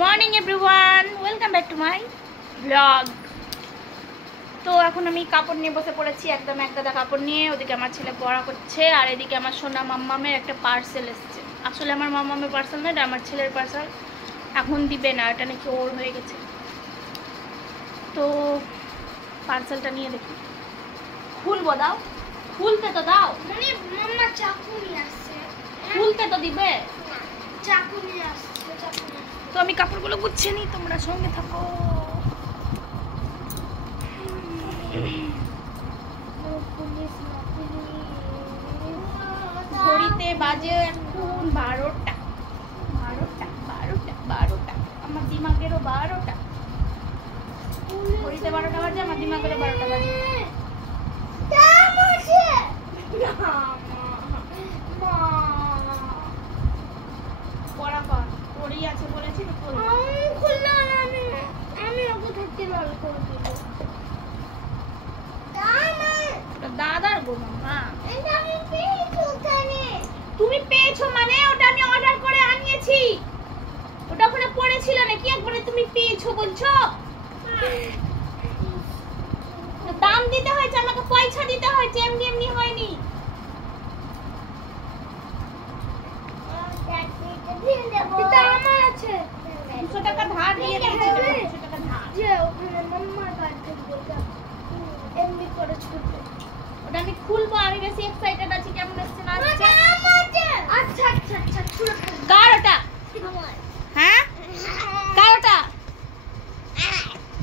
Morning everyone, welcome back to my blog. তো এখন আমি কাপড় নিয়ে বসে পড়েছি, একদম এক গাদা কাপড় নিয়ে। ওদিকে আমার ছেলে পড়া করছে, আর এদিকে আমার সোনা মাম্মামের একটা পার্সেল এসছে। আসলে আমার মাম্মামের পার্সেল নয়, এটা আমার ছেলের পার্সেল। এখন দিবে না, এটা নাকি ওর হয়ে গেছে। তো পার্সেলটা নিয়ে দেখি, খুলবো। দাও, খুলতে তো দাও। মানে মাম্মা চাকু নিয়ে আসছে, খুলতে তো দিবে। চাকু নিয়ে আসছে, চাকু নিয়ে আসছে। তো আমি কাপড়গুলো গুছিয়ে নিই, তোমরা সঙ্গে থাকো। ঘড়িতে বাজে এখন 12টা। আমার দিমাগেরও 12টা। ঘড়িতে 12টা বাজে, আমার দিমাগেরও 12টা বাজে। পড়া কর, পড়েই আছে বলেছি তো পড়বো। আমি ওকে থাকতে লাল করে দেব। ওটা দাদার গো মাম্মা। এটা আমি পেয়েছি ওখানে। তুমি পেয়েছো মানে? ওটা আমি অর্ডার করে আনিয়েছি। ওটা ওখানে পড়েছিল নাকি? একবারে তুমি পেয়েছো বলছো? দাম দিতে হয়েছে, আমাকে পয়সা দিতে হয়েছে, এমনি এমনি হয়নি। এটা আমার আছে। 200 টাকা ধার দিয়ে দিয়েছি, 200 টাকা ধার। যে ওখানে মাম্মার কাছে থেকে এমনি করে ছোট। ওটা আমি খুলবো, আমি বেশি এক্সাইটেড আছি কেমন আসছে না আসছে। আচ্ছা আচ্ছা আচ্ছা ছোট। কার ওটা? হ্যাঁ, কার ওটা?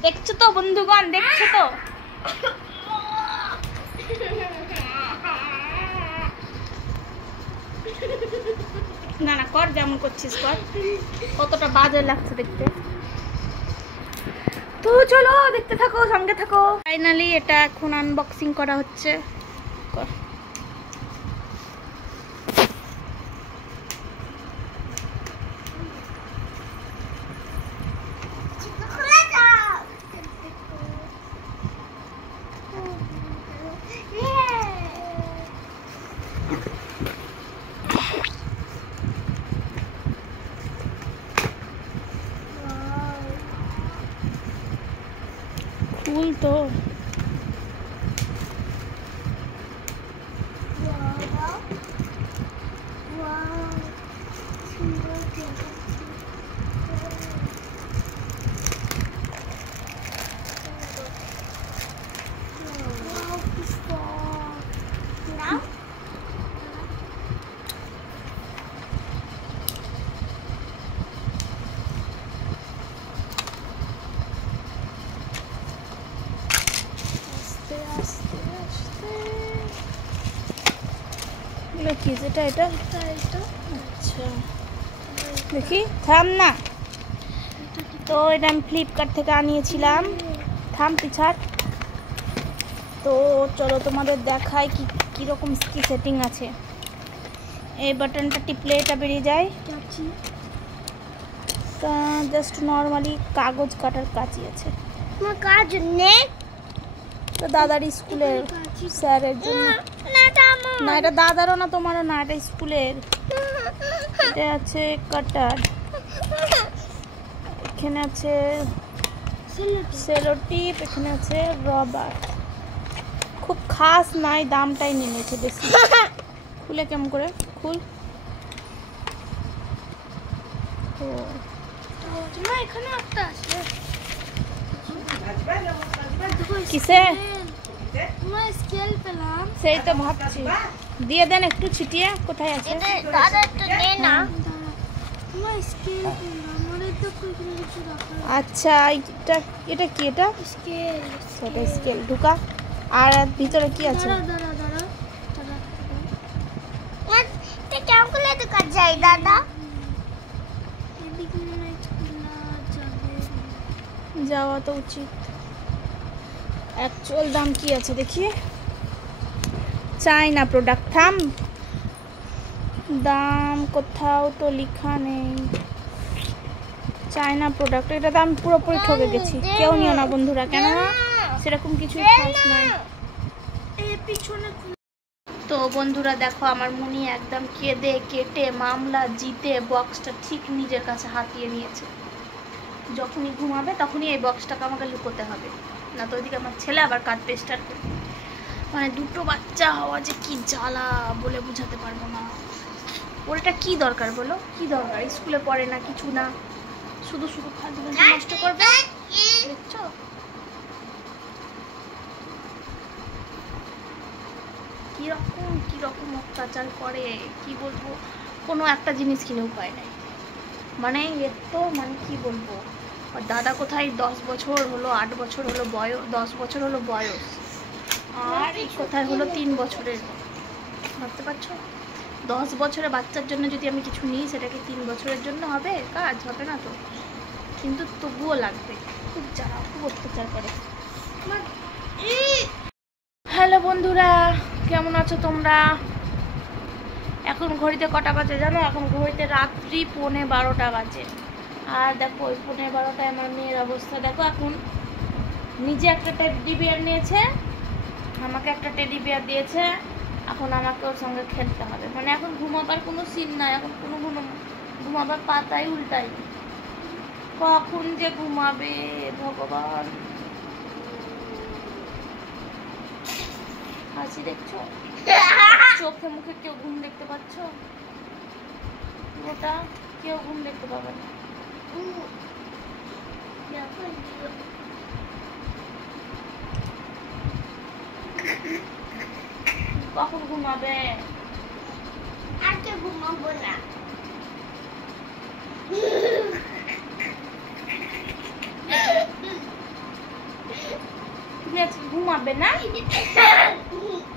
দেখছো তো বন্ধুগণ, দেখছো তো? না না কর, যেমন করছিস কর। কতটা বাজে লাগছে দেখতে। তো চলো দেখতে থাকো, সঙ্গে থাকো। ফাইনালি এটা এখন আনবক্সিং করা হচ্ছে। কর। ফুল তো কি যেটা এটা? আচ্ছা দেখি, থাম না। তো এটা আমি ফ্লিপকার্ট থেকে আনিয়েছিলাম। থাম পিছাট। তো চলো তোমাদের দেখাই কি কীরকম কি সেটিং আছে। এই বাটনটা টিপলে এটা বেরিয়ে যায়। তা জাস্ট নর্মালি কাগজ কাটার কাজই আছে। আমার কাজ নেই। তো দাদার স্কুলের স্যারের জন্য। না এটা দাদারও না তোমারও না, এটা স্কুলের। এটা আছে কাটার, এখানে আছে সেলো টিপ, এখানে আছে রবার। খুব খাস নাই, দামটাই নিয়েছে বেশি। খুলে কেমন করে খুল? ও না, এখানে একটা আছে। কিসে? তোমার স্কেল পেলাম। সেই তো ভাবছি, দিয়ে দেন একটু ছিটিয়ে। কোথায় আছে? দাদা একটু দে না। তোমার স্কেল পেলাম, ওরে তো কিছু রাখা। আচ্ছা এটা এটা কি? এটা স্কেল। ওটা স্কেল ঢুকা। আর ভিতরে কি আছে? দাদা এটা কেমন করে ঢুকা যায় দাদা? এদিকে মনে হয় খোলা যাবে। যাওয়া তো উচিত। অ্যাকচুয়াল দাম কি আছে দেখি। চাইনা প্রোডাক্ট। থাম, দাম কোথাও তো লেখা নেই। চাইনা প্রোডাক্ট। এটা তো আমি পুরোপুরি ঠকে গেছি। কেউ নিও না বন্ধুরা, কেন সেরকম কিছুই খাস নাই। তো বন্ধুরা দেখো, আমার মুনি একদম কেঁদে কেটে মামলা জিতে বক্সটা ঠিক নিজের কাছে হাতিয়ে নিয়েছে। যখনই ঘুমাবে তখনই এই বক্সটাকে আমাকে লুকোতে হবে, না তো ওইদিকে আমার ছেলে আবার কাঁদতে স্টার্ট করবে। মানে দুটো বাচ্চা হওয়া যে কি জ্বালা বলে বোঝাতে পারবো না। ওর এটা কি দরকার বলো, কি দরকার? স্কুলে পড়ে না, কিছু না, শুধু শুধু খাদ্য নষ্ট করবে। দেখছো কিরকম অত্যাচার করে, কি বলবো। কোনো একটা জিনিস কিনে উপায় নাই। মানে এর তো মানে কি বলবো, আর দাদা কোথায় 10 বছর হলো, 8 বছর হলো বয়স, 10 বছর হলো বয়স, আর এই কোথায় হলো 3 বছরের। ভাবতে পারছো? 10 বছরের বাচ্চার জন্য যদি আমি কিছু নিই, সেটাকে 3 বছরের জন্য হবে? কাজ হবে না তো, কিন্তু তবুও লাগবে। খুব জ্বালা, খুব অত্যাচার করে। হ্যালো বন্ধুরা, কেমন আছো তোমরা? এখন ঘড়িতে কটা বাজে জানো? এখন ঘড়িতে রাত্রি 11:15 বাজে। আর দেখো ওই 11:15টায় আমার মেয়ের অবস্থা দেখো। এখন নিজে একটা টেডি বিয়ার নিয়েছে, আমাকে একটা টেডি বিয়ার দিয়েছে, এখন আমাকে ওর সঙ্গে খেলতে হবে। মানে এখন ঘুমাবার কোনো সিন নাই, এখন কোনো ঘুমাবার পাতাই উল্টাই। কখন যে ঘুমাবে ভগবান। হাসি দেখছো? চোখে মুখে কেউ ঘুম দেখতে পাচ্ছ? ওটা কেউ ঘুম দেখতে পাবে না। কখন ঘুমাবে? আজকে ঘুমাবো না। তুমি আজকে ঘুমাবে না?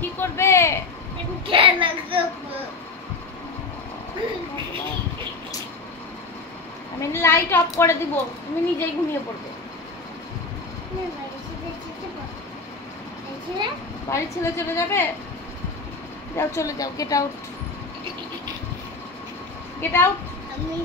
কি করবে? খেলা করবো। আমি লাইট অফ করে দিব, তুমি নিজেই ঘুমিয়ে পড়বে। বাড়ির ছেলে চলে যাবে? যাও চলে যাও, গেট আউট, গেট আউট। আমি